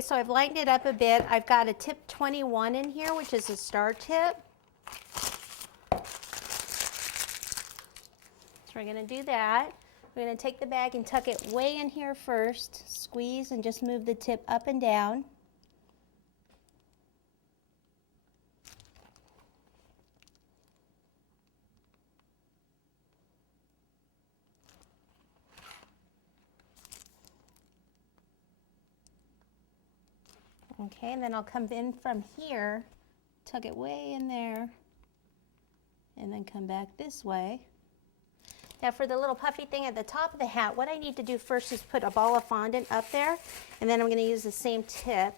Okay, so I've lightened it up a bit. I've got a tip 21 in here, which is a star tip. So we're going to do that. We're going to take the bag and tuck it way in here first. Squeeze and just move the tip up and down. Okay, and then I'll come in from here, tuck it way in there, and then come back this way. Now for the little puffy thing at the top of the hat, what I need to do first is put a ball of fondant up there, and then I'm going to use the same tip.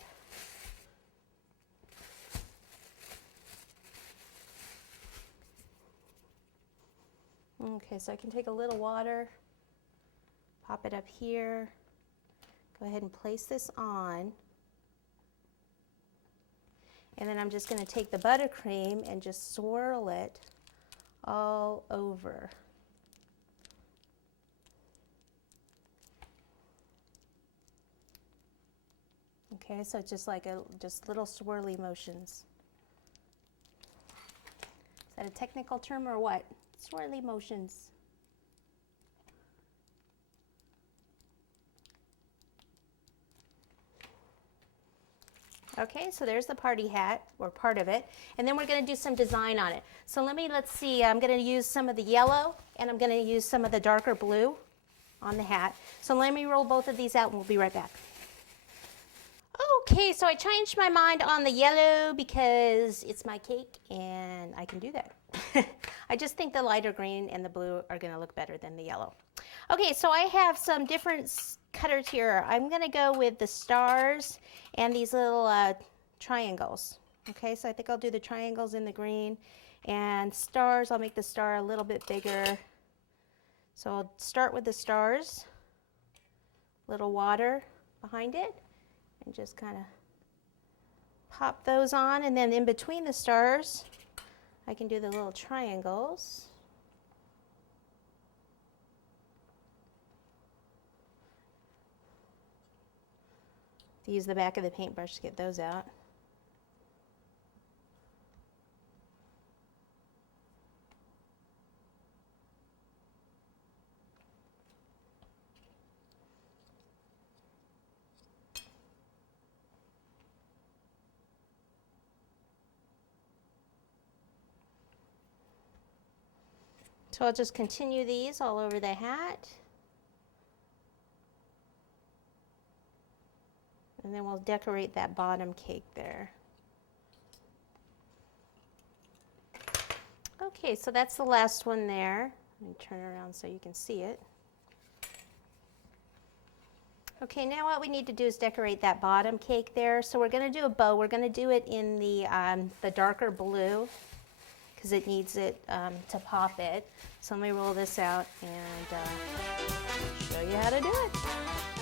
Okay, so I can take a little water, pop it up here, go ahead and place this on. And then I'm just going to take the buttercream and just swirl it all over. Okay, so it's just like just little swirly motions. Is that a technical term or what? Swirly motions. Okay, so there's the party hat, or part of it, and then we're going to do some design on it. So let's see, I'm going to use some of the yellow, and I'm going to use some of the darker blue on the hat. So let me roll both of these out, and we'll be right back. Okay, so I changed my mind on the yellow because it's my cake, and I can do that. I just think the lighter green and the blue are going to look better than the yellow. Okay, so I have some different cutters here. I'm going to go with the stars and these little triangles. Okay, so I think I'll do the triangles in the green, and stars, I'll make the star a little bit bigger. So I'll start with the stars, little water behind it, and just kind of pop those on, and then in between the stars, I can do the little triangles. Use the back of the paintbrush to get those out. So I'll just continue these all over the hat. And then we'll decorate that bottom cake there. Okay, so that's the last one there. Let me turn around so you can see it. Okay, now what we need to do is decorate that bottom cake there. So we're going to do a bow. We're going to do it in the darker blue because it needs it to pop it. So let me roll this out and show you how to do it.